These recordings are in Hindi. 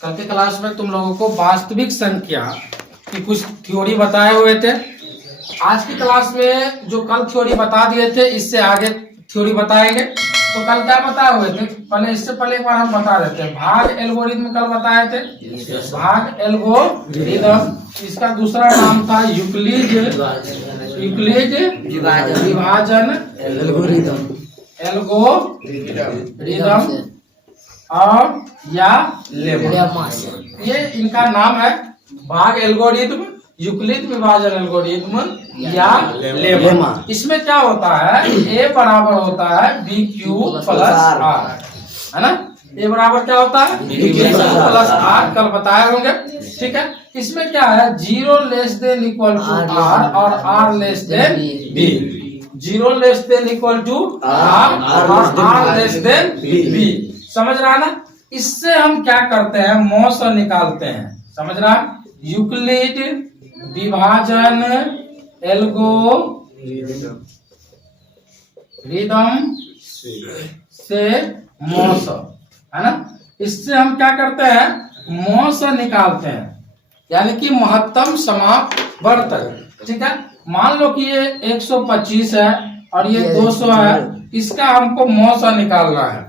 कल के क्लास में तुम लोगों को वास्तविक संख्या की कुछ थ्योरी बताए हुए थे। आज की क्लास में जो कल थ्योरी बता दिए थे, इससे आगे थ्योरी बताएंगे। तो कल क्या बताए हुए थे, पहले इससे पहले एक बार हम बता देते हैं। भाग एल्गोरिथम कल बताए थे। भाग एल्गोरिथम, इसका दूसरा नाम था यूक्लिड विभाजन एल्गोरिथम और या लेमा। ये इनका नाम है, भाग एल्गोरिथम, यूक्लिड विभाजन एल्गोरिथम या लेमा। इसमें क्या होता है, ए बराबर होता है बी क्यू प्लस आर, है ना। ए बराबर क्या होता है, बी क्यू प्लस आर, कल बताए होंगे। ठीक है, इसमें क्या है, 0 less than equal to are और are less than b. 0 less than equal to are और आर लेस देन बी। समझ रहा है ना। इससे हम क्या करते हैं, मौसा निकालते हैं। समझ रहा है, यूक्लिड विभाजन एल्गोरिथम से मौसा, है ना। इससे हम क्या करते हैं, मौसा निकालते हैं, यानी कि महत्तम समापवर्तक। ठीक है, मान लो कि ये 125 है और ये 200 है, इसका हमको मौसा निकालना है।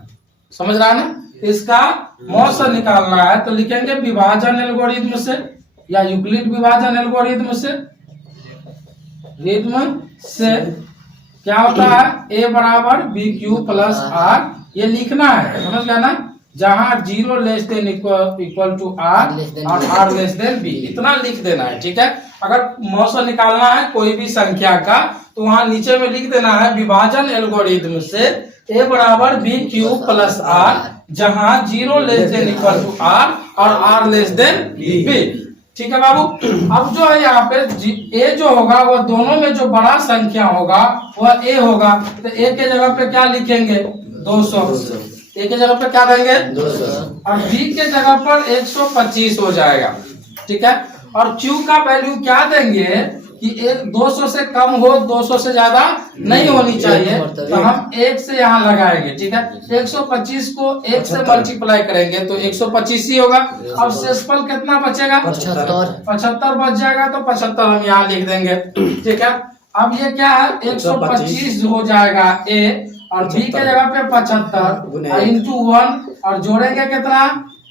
समझ रहा है ना, इसका मौसा निकालना है तो लिखेंगे विभाजन एल्गोरिथम से या यूक्लिड विभाजन एल्गोरिथम से क्या होता है, ए बराबर बी क्यू प्लस आर, ये लिखना है। समझ गया ना, जहां 0 less than equal to are और आर लेस देन बी, इतना लिख देना है। ठीक है, अगर मौसा निकालना है कोई भी संख्या का तो वहां नीचे में लिख देना है विभाजन एल्गोरिथम से ए बराबर बी क्यू प्लस आर, जहां 0 less than equal to are और आर लेस देन बी। ठीक है बाबू, अब जो है यहाँ पे ए जो होगा वो दोनों में जो बड़ा संख्या होगा वह ए होगा, तो ए के जगह पे क्या लिखेंगे, 200। ए के जगह पे क्या देंगे, 200, और बी के जगह पर 125 हो जाएगा। ठीक है, और क्यू का वैल्यू क्या देंगे कि 200 से कम हो, 200 से ज्यादा नहीं होनी चाहिए, तो हम 1 से यहाँ लगाएंगे। ठीक है, 125 को 1 से मल्टीप्लाई करेंगे तो 125 ही होगा। अब शेषफल कितना बचेगा, 75 बच जाएगा, तो 75 हम यहाँ लिख देंगे। ठीक है, अब ये क्या है, 125 हो जाएगा ए, और बी के जगह पे 75 इंटू 1 और जोड़ेंगे कितना,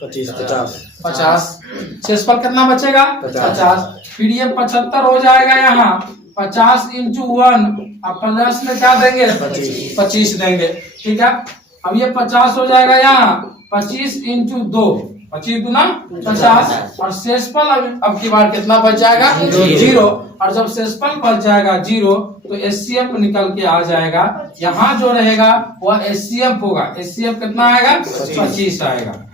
50। शेषफल कितना बचेगा, 50। फिर ये 75 हो जाएगा यहाँ, 50 इंटू 1 और प्लस में क्या देंगे, 25 देंगे। ठीक है, अब ये 50 हो जाएगा यहाँ, 25 इंटू 2, 25 दूना 50, और शेषफल अब की बार कितना बच जाएगा, 0। और जब शेषफल बच जाएगा 0 तो एचसीएफ निकल के आ जाएगा। यहाँ जो रहेगा वह एचसीएफ होगा। एचसीएफ कितना आएगा, 25 आएगा।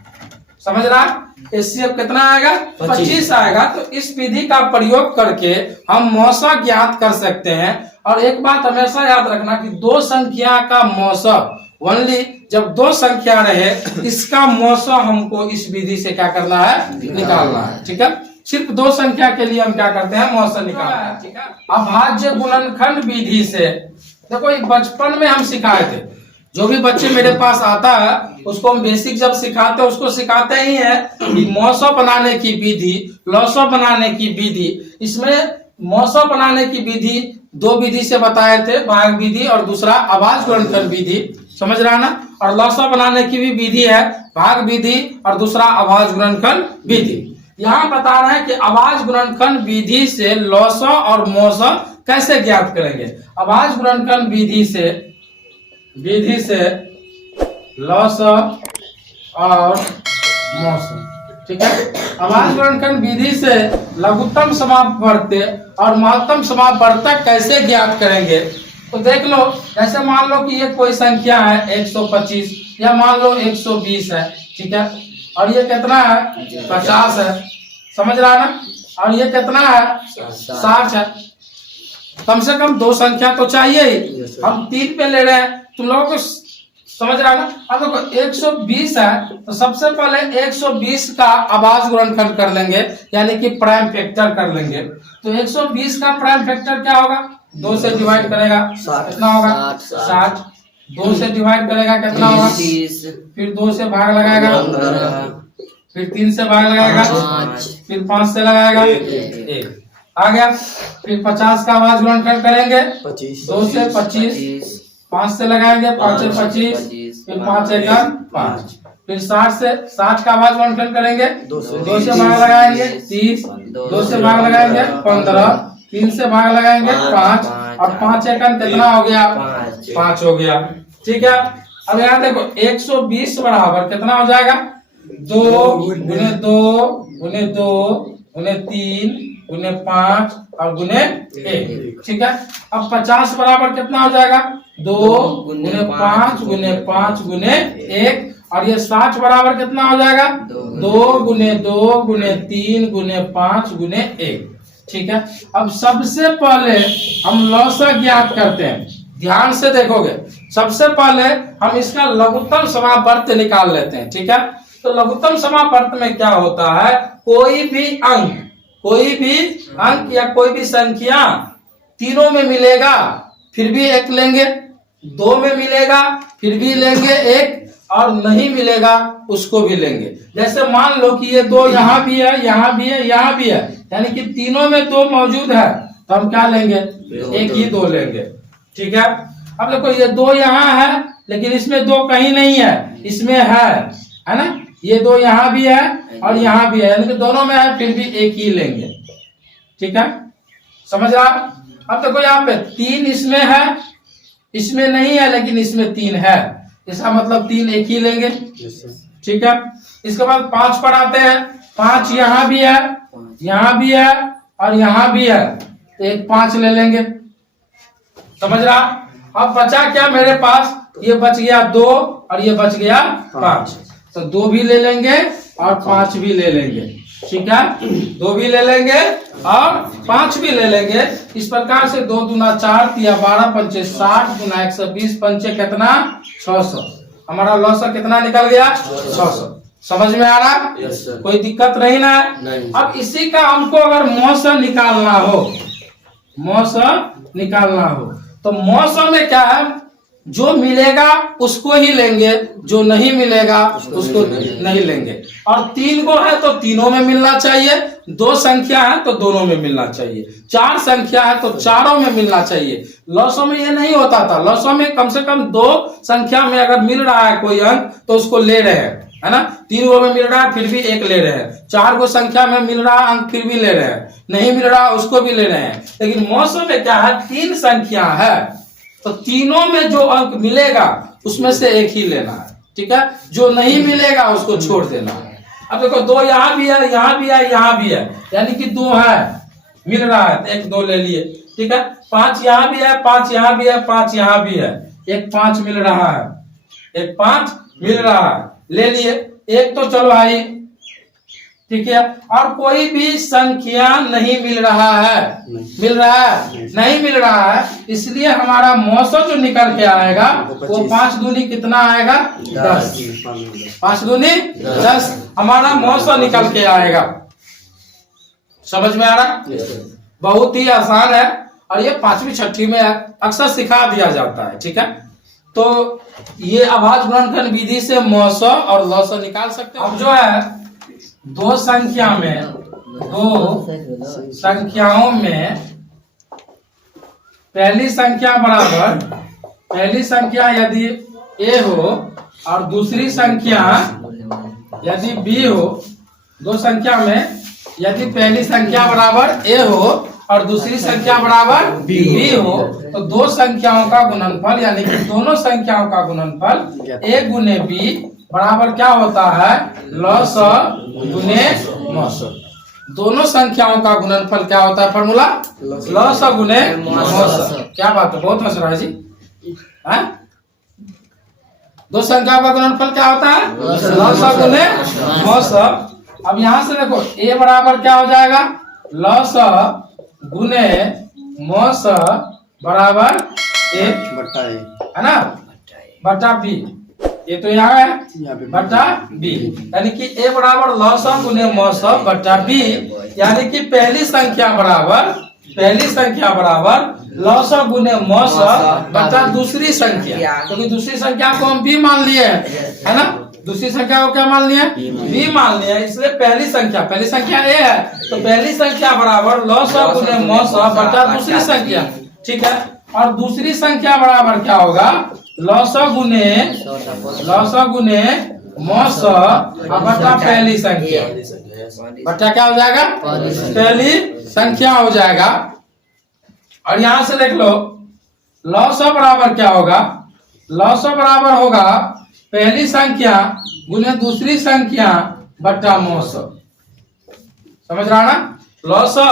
समझ रहा है, एचसीएफ कितना आएगा, 25 आएगा। तो इस विधि का प्रयोग करके हम मौसा ज्ञात कर सकते हैं। और एक बात हमेशा याद रखना कि दो संख्या का मौसा ओनली जब 2 संख्या रहे, इसका मौसा हमको इस विधि से क्या करना है, निकालना है। ठीक है, सिर्फ 2 संख्या के लिए हम क्या करते हैं, मौसा निकालना है। ठीक है, अभाज्य गुणनखंड विधि से देखो, ये बचपन में हम सिखाए थे। जो भी बच्चे मेरे पास आता है उसको हम बेसिक जब सिखाते हैं, उसको सिखाते ही है कि मौसा बनाने की विधि, लौसा बनाने की विधि। इसमें मौसा बनाने की विधि 2 विधि से बताए थे, भाग विधि और दूसरा अभाज्य गुणनखंड विधि। समझ रहा ना, और लौसा बनाने की भी विधि है, भाग विधि और दूसरा अभाज्य गुणनखंड विधि। यहाँ बता रहे हैं कि अभाज्य गुणनखंड विधि से लौसा और मौसा कैसे ज्ञात करेंगे। अभाज्य गुणनखंड विधि से लौसा और मौसा। ठीक है, अभाज्य गुणनखंड विधि से लघुत्तम समापवर्तक और महत्तम समापवर्तक कैसे ज्ञात करेंगे। तो देख लो, जैसे मान लो कि ये कोई संख्या है 125 या मान लो 120 है। ठीक है, और ये कितना है, 50 है। समझ रहा है ना, और ये कितना है, 60 है। कम से कम 2 संख्या तो चाहिए ही, हम 3 पे ले रहे हैं। तुम लोगों को समझ रहा है ना। अब देखो 120 है तो सबसे पहले 120 का अभाज्य गुणनखंड कर लेंगे, यानी कि प्राइम फैक्टर कर लेंगे। तो 120 का प्राइम फैक्टर क्या होगा, 2 से डिवाइड करेगा कितना होगा, 60। 2 से डिवाइड करेगा कितना होगा, फिर 2 से भाग लगाएगा फिर 3 से भाग लगाएगा, फिर 5 से लगाएगा 1 आ गया। फिर 50 का आवाज गुणनखंड करेंगे 2 से 25, 5 से लगाएंगे 5 से 25, फिर 5 एकड़ 5। फिर 60 का आवाज गुणनखंड करेंगे 2 से भाग लगाएंगे 30, 2 से भाग लगाएंगे 15, 3 से भाग लगाएंगे 5 और 5 एकड़ कितना हो गया 5 हो गया। ठीक है, अब यहाँ देखो 120 बराबर कितना हो जाएगा 2 गुने 2 गुने 2 गुने 3 गुने 5 और गुने 1। ठीक है, अब 50 बराबर कितना हो जाएगा 2 गुने 5 गुने 5 गुने 1 और ये 60 बराबर कितना हो जाएगा 2 गुने 2 गुने 3 गुने 5 गुने 1। ठीक है, अब सबसे पहले हम लौसा ज्ञात करते हैं। ध्यान से देखोगे, सबसे पहले हम इसका लघुत्तम समावर्त निकाल लेते हैं। ठीक है, तो लघुत्तम समावर्त में क्या होता है, कोई भी अंक या कोई भी संख्या तीनों में मिलेगा फिर भी 1 लेंगे, 2 में मिलेगा फिर भी लेंगे 1 और नहीं मिलेगा उसको भी लेंगे। जैसे मान लो कि ये 2 यहाँ भी है, यहाँ भी है, यहाँ भी है, यानी कि तीनों में 2 मौजूद है तो हम क्या लेंगे 1 ही 2 लेंगे। ठीक है, अब देखो ये 2 यहाँ है लेकिन इसमें 2 कहीं नहीं है, इसमें है ना, ये 2 यहाँ भी है और यहाँ भी है, यानी कि दोनों में है फिर भी 1 ही लेंगे। ठीक है, समझ रहा। अब देखो यहाँ पे 3 इसमें है, इसमें नहीं है लेकिन इसमें 3 है, इसका मतलब 3 1 ही लेंगे। ठीक है, इसके बाद 5 पर आते हैं। 5 यहाँ भी है, यहाँ भी है और यहाँ भी है, तो 1 5 ले लेंगे। समझ रहा। अब बचा क्या मेरे पास, ये बच गया 2 और ये बच गया 5, तो 2 भी ले लेंगे और 5 भी ले लेंगे। ठीक है, 2 भी ले लेंगे और 5 भी ले लेंगे। इस प्रकार से 2 दूना 4 तिया 12 पंचे 60 गुना 120 पंचे कितना 600। हमारा लौसा कितना निकल गया 600। समझ में आ रहा, कोई दिक्कत नहीं ना। अब इसी का हमको अगर मौसम निकालना हो तो मौसम में क्या है, जो मिलेगा उसको ही लेंगे, जो नहीं मिलेगा उसको नहीं लेंगे। और 3 को है तो तीनों में मिलना चाहिए, 2 संख्या है तो दोनों में मिलना चाहिए, 4 संख्या है तो चारों में मिलना चाहिए। लौसों में ये नहीं होता था, लौसों में कम से कम 2 संख्या में अगर मिल रहा है कोई अंक तो उसको ले रहे हैं, है ना। 3 गो में मिल रहा है फिर भी 1 ले रहे हैं, 4 गो संख्या में मिल रहा है अंक फिर भी ले रहे हैं, नहीं मिल रहा उसको भी ले रहे हैं। लेकिन मौसम में क्या है, 3 संख्या है तो तीनों में जो अंक मिलेगा उसमें से 1 ही लेना है। ठीक है, जो नहीं मिलेगा उसको छोड़ देना है। अब देखो 2 यहाँ भी है, यहाँ भी है, यहाँ भी है, यानी कि 2 है मिल रहा है तो 1 2 ले लिए। ठीक है, 5 यहाँ भी है, 5 यहाँ भी है, 5 यहाँ भी है, 1 5 मिल रहा है, 1 5 मिल रहा है, ले लिए 1 तो चलो आई। ठीक है, और कोई भी संख्या नहीं मिल रहा है, नहीं मिल रहा है, इसलिए हमारा मौसम जो निकल के आएगा वो 5 दूनी कितना आएगा 10, 5 दूनी 10 हमारा मौसम निकल के आएगा। समझ में आ रहा, बहुत ही आसान है और ये 5वीं 6वीं में अक्सर सिखा दिया जाता है। ठीक है, तो ये आवाज गुणनखंड विधि से मौसम और लौसम निकाल सकते हैं। अब जो है 2 संख्याओं में पहली संख्या यदि A हो और दूसरी संख्या यदि B हो, 2 संख्या में यदि पहली संख्या बराबर A हो और दूसरी संख्या बराबर B हो तो 2 संख्याओं का गुणनफल यानी कि दोनों संख्याओं का गुणनफल A गुने B बराबर क्या होता है, लौसा गुने मौसम। दोनों संख्याओं का गुणनफल क्या होता है, फॉर्मूला लौसा गुने मौसम। क्या बात है, बहुत हंस रहा है जी। 2 संख्याओं का गुणनफल क्या होता है, लौसा गुने मौसम। अब यहाँ से देखो A बराबर क्या हो जाएगा, लौसा गुने मौसम बराबर A है ना, बटा B। ये तो यहाँ है बटा B, यानी कि A बराबर लौसा गुने मौसम बटा B, यानी कि पहली संख्या बराबर लौसा गुने मौसम बटा दूसरी संख्या, क्योंकि दूसरी संख्या को हम B मान लिए है ना, दूसरी संख्या को क्या मान लिया? बी मान लिया। इसलिए पहली संख्या ए है, तो पहली संख्या बराबर लॉसअ गुने मॉसअ बटा दूसरी संख्या, ठीक है। और दूसरी संख्या बराबर क्या होगा? लॉसअ गुने मॉसअ बटा पहली संख्या, बटा क्या हो जाएगा? पहली संख्या हो जाएगा। और यहां से देख लो लॉसअ बराबर क्या होगा? लॉसअ बराबर होगा पहली संख्या गुने दूसरी संख्या बटा मॉसअ। समझ रहा ना? लॉसअ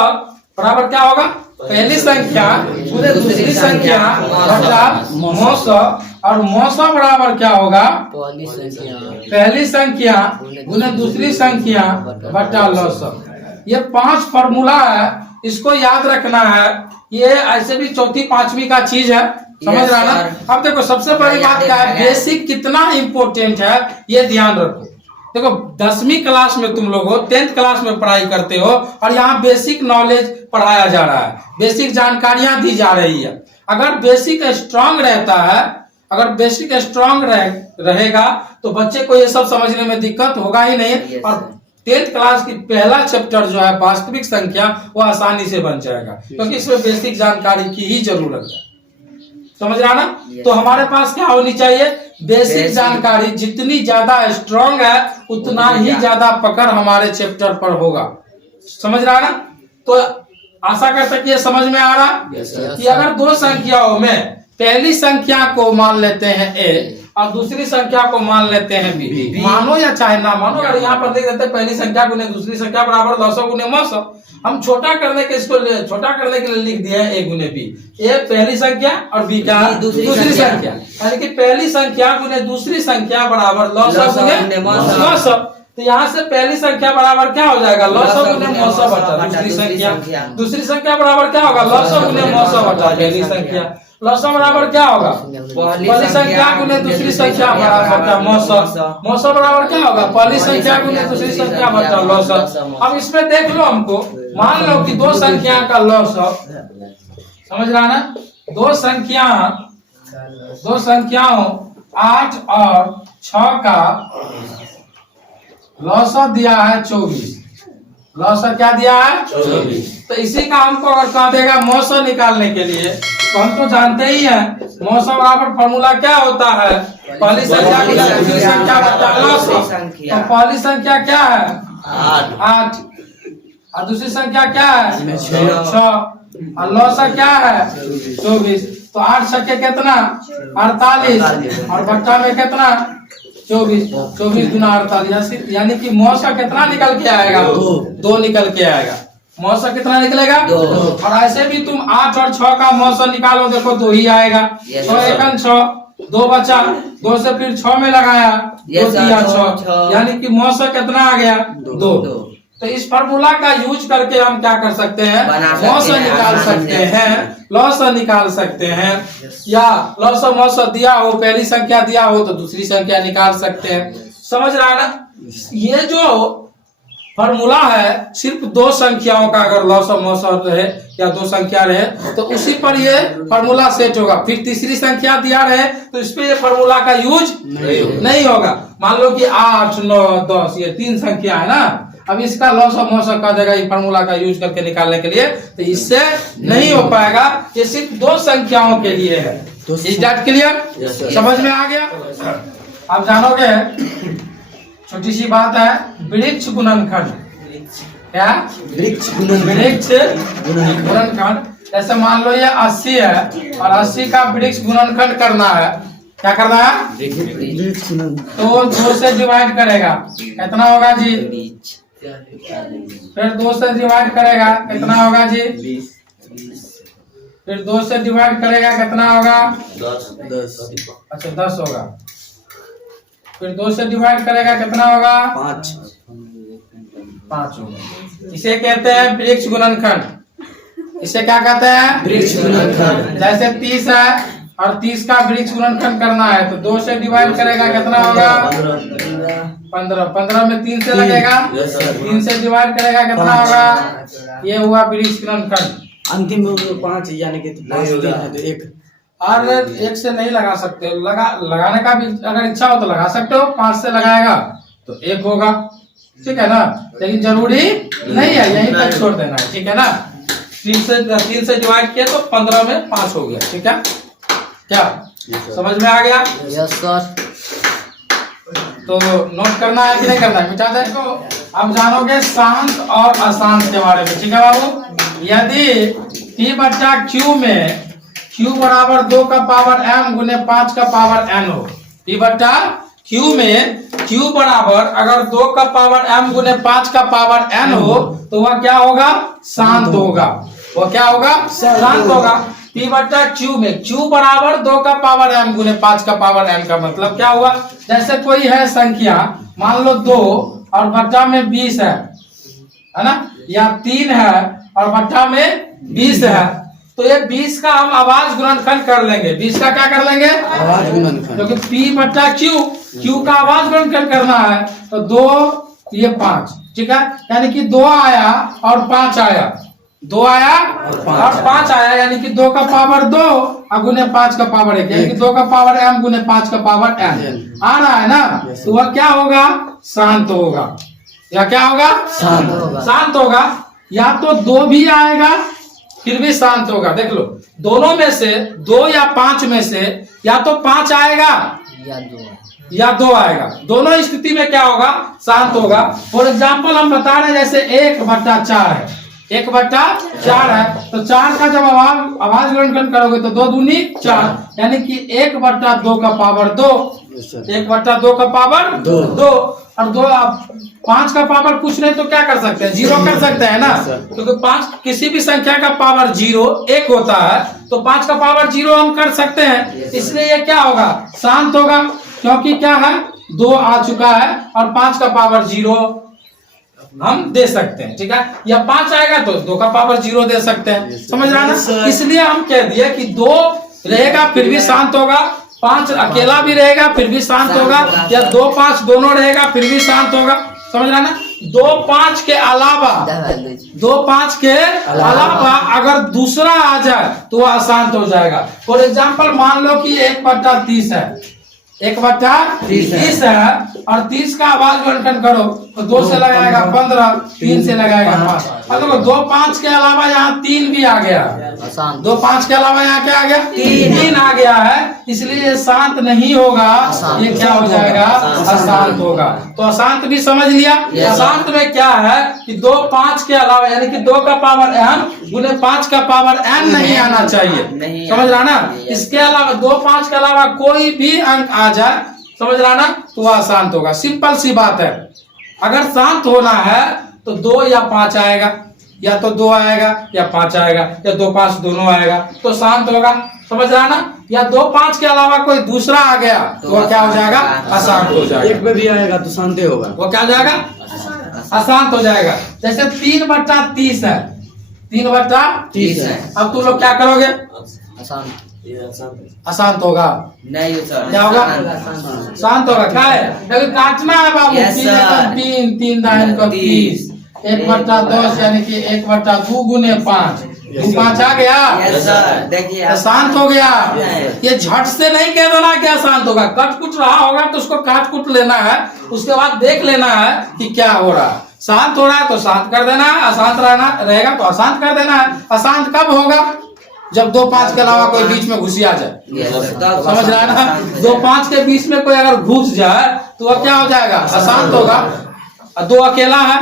बराबर क्या होगा? पहली संख्या गुने दूसरी संख्या बटा मॉसअ। और मॉसअ बराबर क्या होगा? पहली संख्या गुने दूसरी संख्या बटा लॉसअ। ये 5 फॉर्मूला है, इसको याद रखना है। ये ऐसे भी चौथी पांचवी का चीज है, समझ रहा ना? अब देखो सबसे बड़ी बात क्या है, बेसिक कितना इम्पोर्टेंट है ये ध्यान रखो। देखो 10वीं क्लास में तुम लोग हो, 10th क्लास में पढ़ाई करते हो और यहाँ बेसिक नॉलेज पढ़ाया जा रहा है, बेसिक जानकारियां दी जा रही है। अगर बेसिक स्ट्रांग रहता है, अगर बेसिक स्ट्रांग रहेगा तो बच्चे को ये सब समझने में दिक्कत होगा ही नहीं। और 10th क्लास की पहला चैप्टर जो है वास्तविक संख्या, वो आसानी से बन जाएगा, क्योंकि इसमें बेसिक जानकारी की ही जरूरत है। समझ रहा ना? तो हमारे पास क्या होनी चाहिए? बेसिक जानकारी जितनी ज्यादा स्ट्रांग है उतना ही ज्यादा पकड़ हमारे चैप्टर पर होगा। समझ रहा ना? तो आशा करते कि ये समझ में आ रहा कि अगर दो संख्याओं में पहली संख्या को मान लेते हैं ए और दूसरी संख्या को मान लेते हैं बी, मानो या चाहे ना मानो, अगर यहाँ पर देख देते हैं पहली संख्या गुने दूसरी संख्या बराबर लॉसअ गुने मॉसअ, हम छोटा करने के इसको छोटा करने के लिए लिख दिया है ए गुने बी। ए पहली संख्या और बी क्या? दूसरी संख्या। यानी कि पहली संख्या गुने दूसरी संख्या बराबर लॉसअ गुने मॉसअ। तो यहाँ से पहली संख्या बराबर क्या हो जाएगा? लॉसअ गुने मॉसअ बटा दूसरी संख्या। दूसरी संख्या बराबर क्या होगा? लॉसअ गुने मॉसअ बटा पहली संख्या। लॉसअ बराबर क्या होगा? पहली संख्या गुने दूसरी संख्या बटा मॉसअ। मॉसअ बराबर क्या होगा? पहली संख्या गुने दूसरी संख्या बटा लॉसअ। अब इसमें देख लो, हमको मान लो कि दो संख्या का लॉसअ, समझ रहा ना? दो संख्याओं 8 और 6 का लॉसअ दिया है 24। लॉसअ क्या दिया है? 24। तो इसी का हमको अगर कह देगा मॉसअ निकालने के लिए, तो हम तो जानते ही हैं मॉसअ बराबर फॉर्मूला क्या होता है? पहली संख्या की दूसरी संख्या बटा लॉसअ। तो पहली संख्या क्या है? 8 और दूसरी संख्या क्या है? 6 और लॉसअ क्या है? 24। तो 8 छक्के कितना? 48 और बट्टा में कितना? 24। 24 गुना 48, यानी कि मॉसअ कितना निकल के आएगा? 2 निकल के आएगा। मॉसअ कितना निकलेगा? 2। और ऐसे भी तुम 8 और 6 का मॉसअ निकालो, देखो 2 ही आएगा। 6 एकन 6, 2 बचा, 2 से फिर 6 में लगाया, 2 तिया 6, यानी कि मॉसअ कितना आ गया? 2। तो इस फार्मूला का यूज करके हम क्या कर सकते हैं? मॉसअ निकाल सकते हैं, लॉसअ निकाल सकते हैं, या लॉसअ मॉसअ दिया हो, पहली संख्या दिया हो तो दूसरी संख्या निकाल सकते हैं। समझ रहा है ना? ये जो फॉर्मूला है सिर्फ दो संख्याओं का अगर लॉसअ मॉसअ रहे या दो संख्या रहे तो उसी पर ये फॉर्मूला सेट होगा। फिर तीसरी संख्या दिया रहे तो इस पे ये फॉर्मूला का यूज नहीं होगा। मान लो कि 8, 9, 10 ये 3 संख्या है ना, अब इसका लॉसअ मॉसअ का देगा ये फॉर्मूला का यूज करके निकालने के लिए, तो इससे नहीं हो पाएगा। ये सिर्फ दो संख्याओं के लिए है। Is that clear? समझ में आ गया? आप जानोगे छोटी सी बात है, वृक्ष गुणनखंड। क्या? वृक्ष गुणनखंड। जैसे मान लो ये 80 है और 80 का वृक्ष गुणनखंड करना है। क्या करना है? तो 2 से डिवाइड करेगा, कितना होगा जी? फिर 2 से डिवाइड करेगा, कितना होगा जी? फिर 2 से डिवाइड करेगा, कितना होगा? 10। अच्छा 10 होगा। फिर 2 से डिवाइड करेगा, कितना होगा? 5 होगा। इसे कहते हैं वृक्ष गुणनखंड। इसे क्या कहते हैं? वृक्ष गुणनखंड। जैसे 30 है और 30 का वृक्ष गुणनखंड करना है तो 2 से डिवाइड करेगा, कितना होगा? 15। 15 में 3 से लगेगा, 3 से डिवाइड करेगा, कितना होगा? ये हुआ वृक्ष गुणनखंड। अंतिम 5 यानी कि 5 है तो 1। और एक से नहीं लगा सकते, लगाने का भी अगर इच्छा हो तो लगा सकते हो, 5 से लगाएगा तो 1 होगा, ठीक है ना, लेकिन जरूरी नहीं है, यहीं तक छोड़ देना है, ठीक है ना। 3 से डिवाइड किया तो 15 में 5 हो गया, ठीक है, क्या समझ में आ गया? Yes sir. तो नोट करना है कि नहीं करना है, मिटा दे। तो अब जानोगे शांत और अशांत के बारे में, ठीक है बाबू। यदि P बट्टा Q में Q बराबर 2 का पावर m गुने 5 का पावर n हो, P बट्टा Q में Q बराबर अगर 2 का पावर m गुने 5 का पावर n हो तो वह क्या होगा? शांत होगा। वो क्या होगा? शांत होगा। P बट्टा Q में Q बराबर 2 का पावर m गुने 5 का पावर n का मतलब क्या हुआ? जैसे कोई है संख्या, मान लो 2 और बट्टा में 20 है ना, या 3 है और बट्टा में 20 है, तो ये 20 का हम आवाज गुणनखंड कर लेंगे। 20 का क्या कर लेंगे? आवाज गुणनखंड। क्योंकि P बट्टा Q का आवाज गुणनखंड करना है, तो 2 ये 5, ठीक है, यानी कि 2 आया और 5 आया, 2 आया और 5 आया, यानी कि 2 का पावर 2 और गुने 5 का पावर 1, यानी कि 2 का पावर m गुने 5 का पावर n आ रहा है ना, तो वह क्या होगा? शांत होगा। या क्या होगा? शांत होगा। शांत होगा। या तो 2 भी आएगा फिर भी शांत होगा। देख लो, दोनों में से 2 या 5 में से या तो 5 आएगा या 2 आएगा, दोनों स्थिति में क्या होगा? शांत होगा। फॉर एग्जाम्पल हम बता रहे हैं, जैसे 1/4 है, 1/4 है, तो 4 का जब आवाज गुणनखंड करोगे तो 2 दूनी 4, यानी कि 1/2 का पावर 2, 1/2 का पावर 2 और 2 5 का पावर कुछ नहीं तो क्या कर सकते हैं? 0 कर सकते हैं ना, क्योंकि 5 किसी भी संख्या का पावर 0 1 होता है, तो 5 का पावर 0 हम कर सकते हैं, इसलिए ये क्या होगा? शांत होगा। क्योंकि क्या है? 2 आ चुका है और 5 का पावर 0 हम दे सकते हैं, ठीक है, या 5 आएगा तो 2 का पावर 0 दे सकते हैं, समझ रहा ना। इसलिए हम कह दिए कि 2 रहेगा फिर भी शांत होगा, 5 अकेला भी रहेगा फिर भी शांत होगा, या 2 5 दोनों रहेगा फिर भी शांत होगा, समझ रहा ना। 2 5 के अलावा 2 5 के अलावा अगर दूसरा आ जाए तो वह अशांत हो जाएगा। फॉर एग्जाम्पल मान लो कि 1/30 है, 1/30 है और 30 का आवाज गुणनखंड करो तो 2 से लगाएगा 15, 3 से लगाएगा 5, और देखो 2 5 के अलावा यहाँ 3 भी आ गया, 2 5 के अलावा यहाँ क्या आ गया? 3 आ गया है, इसलिए ये शांत नहीं होगा, ये क्या हो जाएगा? अशांत होगा। तो अशांत भी समझ लिया। अशांत में क्या है कि 2 5 के अलावा, यानी कि 2 का पावर m गुने 5 का पावर n नहीं आना चाहिए, समझ रहा ना। इसके अलावा 2 5 के अलावा कोई भी अंक आ जाए, समझ रहा ना, तो वह शांत होगा। सिंपल सी बात है। अगर शांत होना है तो 2 या 5 आएगा, या तो 2 आएगा या 5 आएगा, या 2 5 दोनों आएगा तो शांत होगा, समझ रहा ना। या 2 5 के अलावा कोई दूसरा आ गया तो वह क्या हो जाएगा? अशांत हो जाएगा। 1 में भी आएगा तो शांत होगा, वो क्या हो जाएगा? अशांत हो जाएगा। जैसे 3/30 है, 3/30 है, अब तुम लोग क्या करोगे? अशांत होगा। नहीं सर, क्या होगा? शांत होगा। क्या है? क्योंकि काटना है बाबू। 3 3 दाइन को 30, 1/10 यानी कि 1/2 गुने 5, 2 5 आ गया, देखिए तो शांत हो गया। ये झट से नहीं कह देना क्या शांत होगा, कट कुट रहा होगा तो उसको काट कुट लेना है, उसके बाद देख लेना है कि क्या हो रहा है। शांत हो रहा है तो शांत कर देना है, अशांत रहेगा तो अशांत कर देना है। अशांत कब होगा? जब 2 5 के अलावा कोई बीच में घुसिया जाए, समझ रहा है ना। 2 5 के बीच में कोई अगर घुस जाए तो वह क्या हो जाएगा? अशांत होगा। 2 अकेला है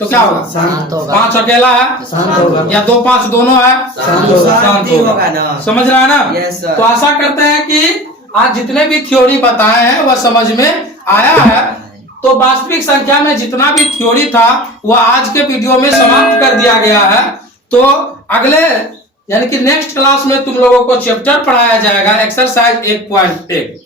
तो क्या होगा? शांत होगा। 5 अकेला है शांत होगा, या 2 5 दोनों है, शांत होगा ना, समझ रहा है ना। Yes, sir. तो आशा करते हैं कि आज जितने भी थ्योरी बताए हैं वह समझ में आया है। तो वास्तविक संख्या में जितना भी थ्योरी था वह आज के वीडियो में समाप्त कर दिया गया है। तो अगले यानी कि नेक्स्ट क्लास में तुम लोगों को चैप्टर पढ़ाया जाएगा एक्सरसाइज 1.1।